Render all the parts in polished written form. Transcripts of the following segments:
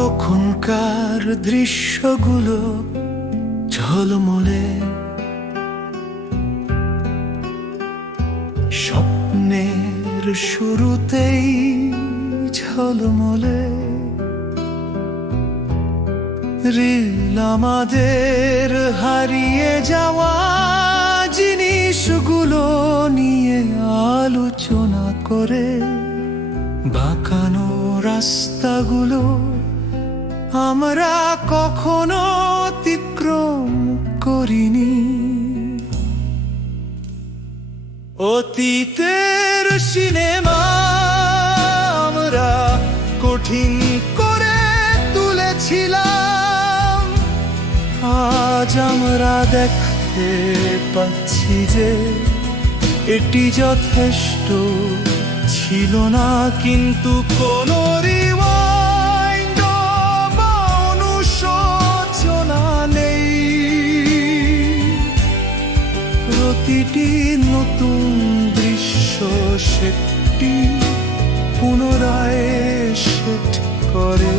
তখনকার দৃশ্যগুলো ঝলমলে, স্বপ্নের শুরুতেই ঝলমলে। রিল আমাদের হারিয়ে যাওয়া জিনিসগুলো নিয়ে আলোচনা করে, বাঁকানো রাস্তাগুলো আমরা কখনো অতিক্রম করিনি। অতীতের সিনেমা আমরা কঠিন করে তুলেছিলাম, আজ আমরা দেখতে পাচ্ছি যে এটি যথেষ্ট ছিল না। কিন্তু কোনো রিওয়াইন্ড বা অনুশোচনা নেই, প্রতিটি নতুন দৃশ্য সেটি পুনরায় সেট করে।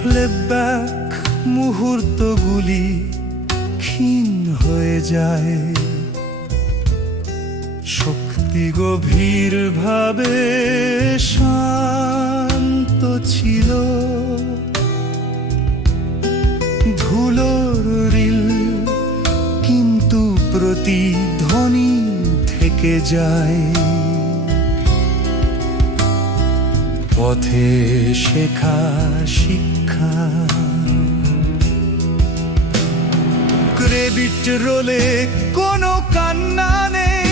প্লেব্যাক মুহূর্তগুলি ক্ষীণ হয়ে যায়, শক্তি গভীর ভাবে শান্ত ছিল। ধুলোর রিল কিন্তু প্রতিধ্বনি থেকে যায়, পথে শেখা শিক্ষা। ক্রেডিট রোলে কোনো কান্না নেই,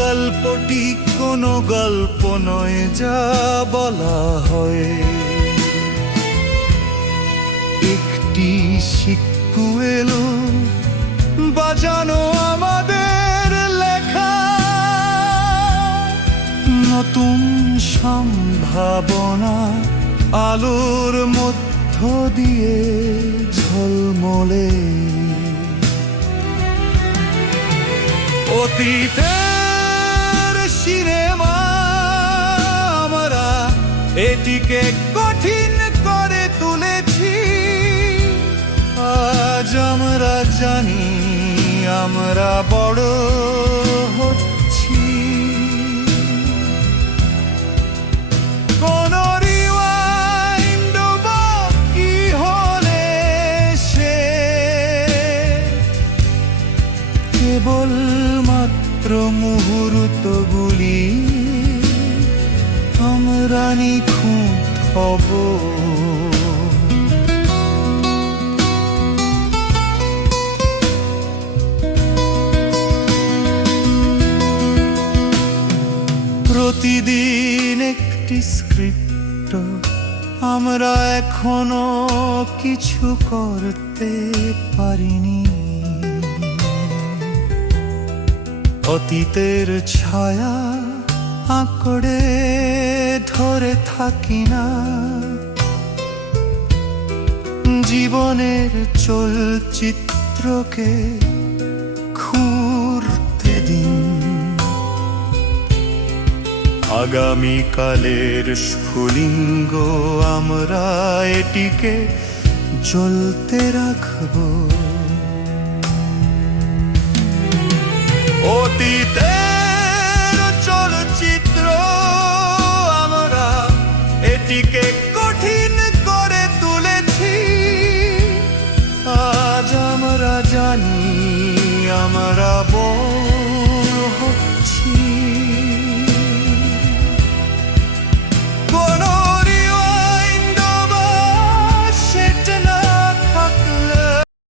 গল্পটি কোনো গল্প নয় যা বলা হয়। একটি সিক্যুয়েল বাজানো আমাদের লেখা, নতুন সম্ভাবনা আলোর মধ্য দিয়ে ঝলমলে। অতীতের সিনেমা আমরা এটিকে কঠিন করে তুলেছি, আজ আমরা জানি আমরা বড় হচ্ছি। কোনো রিওয়াইন্ড বাকি হলে সে কেবল মাত্র মুহূর্তগুলি আমরা নিখুঁত হব। প্রতিদিন একটি স্ক্রিপ্ট আমরা এখনো কিছু করতে পারিনি। অতীতের ছায়া আঁকড়ে ধরে থাকি না, জীবনের চলচ্চিত্রকে ঘুরতে দিন। আগামীকালের স্ফুলিঙ্গ আমরা এটিকে জ্বলতে রাখব। অতীতে